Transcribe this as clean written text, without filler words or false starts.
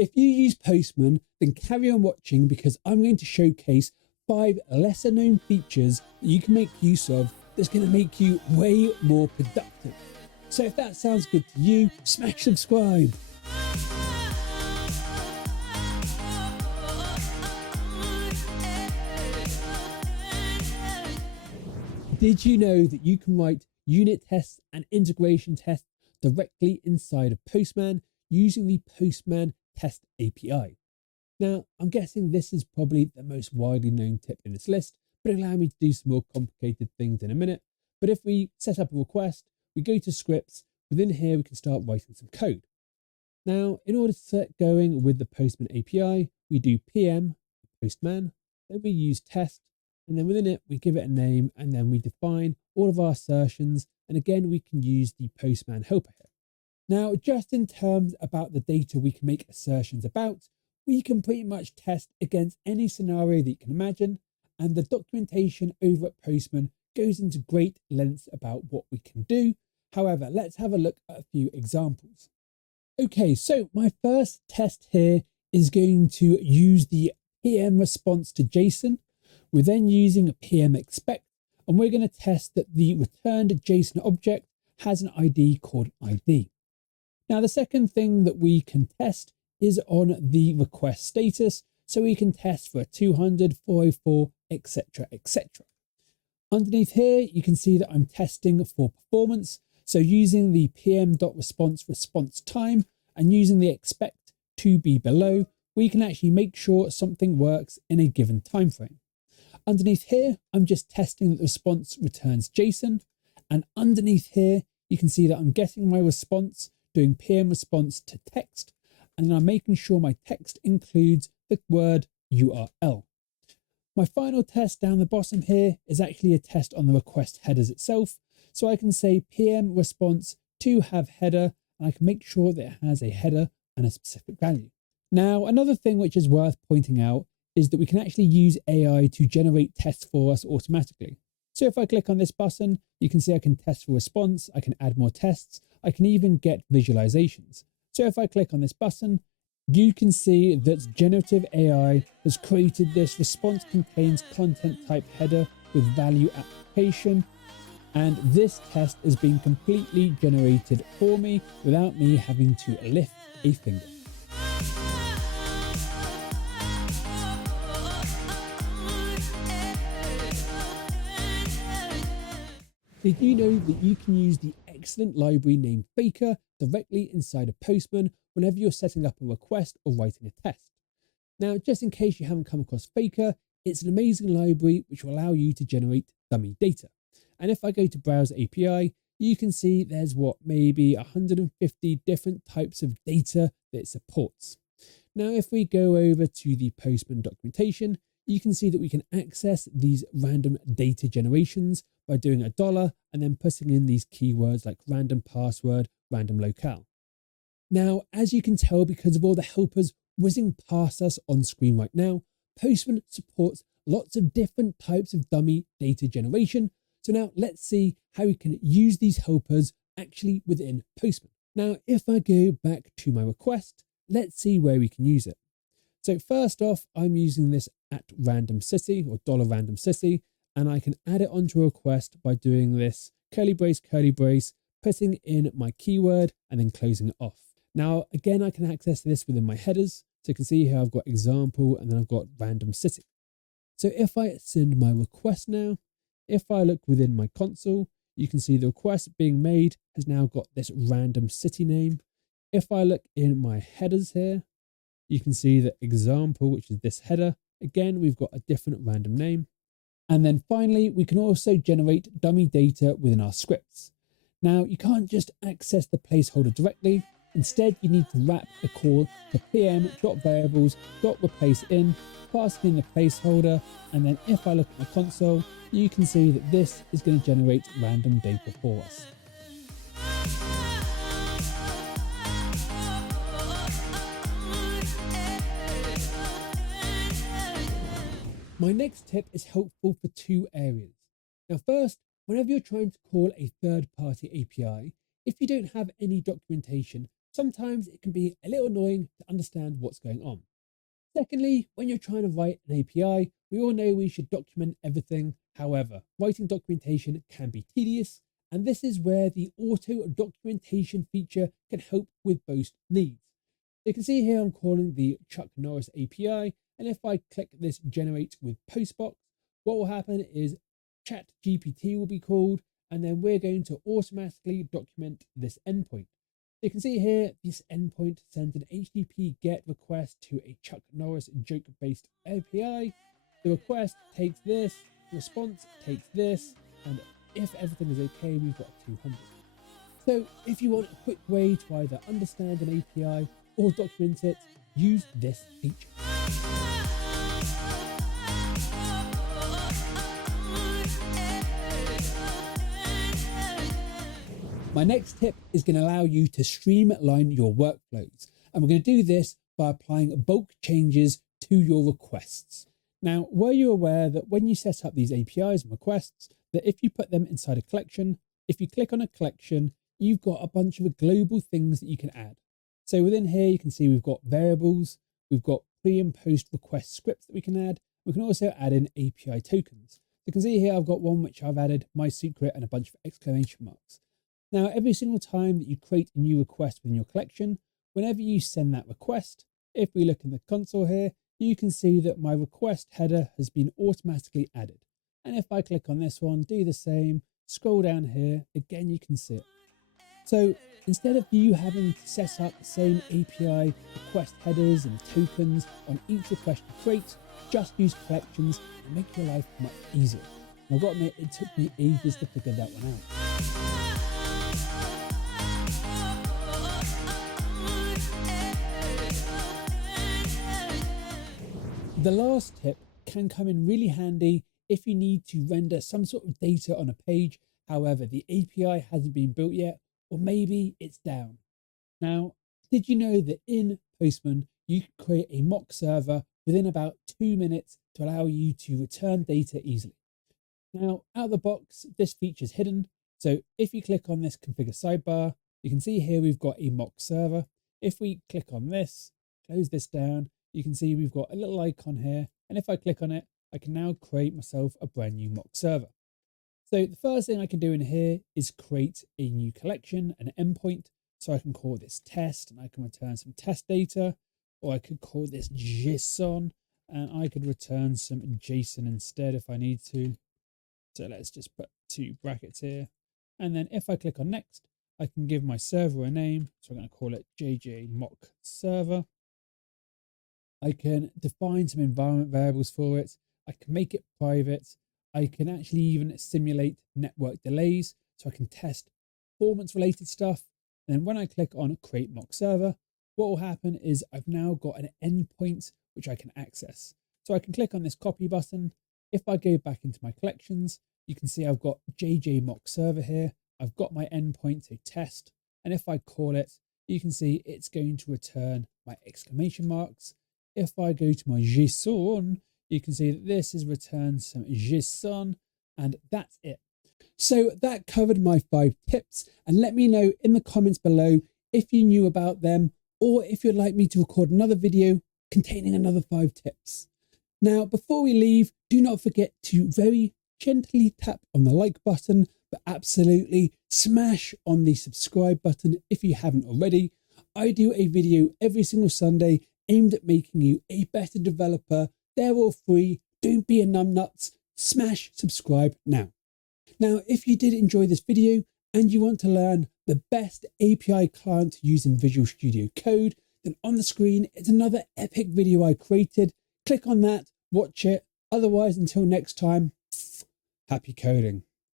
If you use Postman, then carry on watching because I'm going to showcase 5 lesser known features that you can make use of that's going to make you way more productive. So if that sounds good to you, smash subscribe. Did you know that you can write unit tests and integration tests directly inside of Postman using the Postman test API? Now, I'm guessing this is probably the most widely known tip in this list, but it'll allow me to do some more complicated things in a minute. But if we set up a request, we go to scripts, within here we can start writing some code. Now, in order to get going with the Postman API, we do PM, Postman, then we use test, and then within it, we give it a name, and then we define all of our assertions. And again, we can use the Postman helper here. Now, just in terms about the data we can make assertions about, we can pretty much test against any scenario that you can imagine. And the documentation over at Postman goes into great lengths about what we can do. However, let's have a look at a few examples. Okay, so my first test here is going to use the PM response to JSON. We're then using PM expect, and we're going to test that the returned JSON object has an ID called ID. Now, the second thing that we can test is on the request status. So we can test for a 200, 404, etc., etc. Underneath here, you can see that I'm testing for performance. So using the PM.response response time and using the expect to be below, we can actually make sure something works in a given time frame. Underneath here, I'm just testing that the response returns JSON. And underneath here, you can see that I'm getting my response, doing PM response to text, and then I'm making sure my text includes the word URL. My final test down the bottom here is actually a test on the request headers itself. So I can say PM response to have header, and I can make sure that it has a header and a specific value. Now, another thing which is worth pointing out is that we can actually use AI to generate tests for us automatically. So if I click on this button, you can see I can test for response, I can add more tests, I can even get visualizations. So if I click on this button, you can see that generative AI has created this response contains content type header with value application. And this test has been completely generated for me without me having to lift a finger. Did you know that you can use the excellent library named Faker directly inside of Postman whenever you're setting up a request or writing a test? Now, just in case you haven't come across Faker, it's an amazing library which will allow you to generate dummy data. And if I go to Browse API, you can see there's maybe 150 different types of data that it supports. Now, if we go over to the Postman documentation, you can see that we can access these random data generations by doing $, and then putting in these keywords like random password, random locale. Now, as you can tell, because of all the helpers whizzing past us on screen right now, Postman supports lots of different types of dummy data generation. So now let's see how we can use these helpers actually within Postman. Now, if I go back to my request, let's see where we can use it. So first off, I'm using this @randomcity or $randomcity, and I can add it onto a request by doing this curly brace, putting in my keyword and then closing it off. Now, again, I can access this within my headers. So you can see here I've got example and then I've got random city. So if I send my request now, if I look within my console, you can see the request being made has now got this random city name. If I look in my headers here, you can see the example, which is this header. Again, we've got a different random name. And then finally, we can also generate dummy data within our scripts. Now, you can't just access the placeholder directly. Instead, you need to wrap a call to pm.variables.replaceIn, passing in the placeholder. And then if I look at my console, you can see that this is going to generate random data for us. My next tip is helpful for 2 areas. Now, first, whenever you're trying to call a third-party API, if you don't have any documentation, sometimes it can be a little annoying to understand what's going on. Secondly, when you're trying to write an API, we all know we should document everything. However, writing documentation can be tedious, and this is where the auto documentation feature can help with both needs. You can see here I'm calling the Chuck Norris API, and if I click this generate with postbox, what will happen is ChatGPT will be called, and then we're going to automatically document this endpoint. You can see here, this endpoint sends an HTTP GET request to a Chuck Norris joke-based API. The request takes this, the response takes this, and if everything is okay, we've got 200. So if you want a quick way to either understand an API or document it, use this feature. My next tip is going to allow you to streamline your workflows, and we're going to do this by applying bulk changes to your requests. Now, were you aware that when you set up these APIs and requests, that if you put them inside a collection, if you click on a collection, you've got a bunch of global things that you can add. So within here, you can see we've got variables, we've got pre and post request scripts that we can add. We can also add in API tokens. You can see here, I've got one which I've added my secret and a bunch of exclamation marks. Now, every single time that you create a new request within your collection, whenever you send that request, if we look in the console here, you can see that my request header has been automatically added. And if I click on this one, do the same, scroll down here, again, you can see it. So instead of you having to set up the same API request headers and tokens on each request you create, just use collections and make your life much easier. And I've got to admit, it took me ages to figure that one out. The last tip can come in really handy if you need to render some sort of data on a page. However, the API hasn't been built yet, or maybe it's down. Now, did you know that in Postman, you can create a mock server within about 2 minutes to allow you to return data easily? Now, out of the box, this feature is hidden. So if you click on this configure sidebar, you can see here we've got a mock server. If we click on this, close this down, you can see we've got a little icon here. And if I click on it, I can now create myself a brand new mock server. So the first thing I can do in here is create a new collection, an endpoint. So I can call this test and I can return some test data, or I could call this JSON and I could return some JSON instead if I need to. So let's just put 2 brackets here. And then if I click on next, I can give my server a name. So I'm going to call it JJ Mock Server. I can define some environment variables for it. I can make it private. I can actually even simulate network delays. So I can test performance related stuff. And then when I click on create mock server, what will happen is I've now got an endpoint which I can access. So I can click on this copy button. If I go back into my collections, you can see I've got JJ Mock Server here. I've got my endpoint to test. And if I call it, you can see it's going to return my exclamation marks. If I go to my JSON, you can see that this has returned some JSON, and that's it. So that covered my 5 tips, and let me know in the comments below if you knew about them, or if you'd like me to record another video containing another 5 tips. Now, before we leave, do not forget to very gently tap on the like button, but absolutely smash on the subscribe button if you haven't already. I do a video every single Sunday aimed at making you a better developer. They're all free. Don't be a numbnuts. Smash subscribe now. Now, if you did enjoy this video and you want to learn the best API client to use in Visual Studio Code, then on the screen is another epic video I created. Click on that, watch it. Otherwise, until next time, happy coding.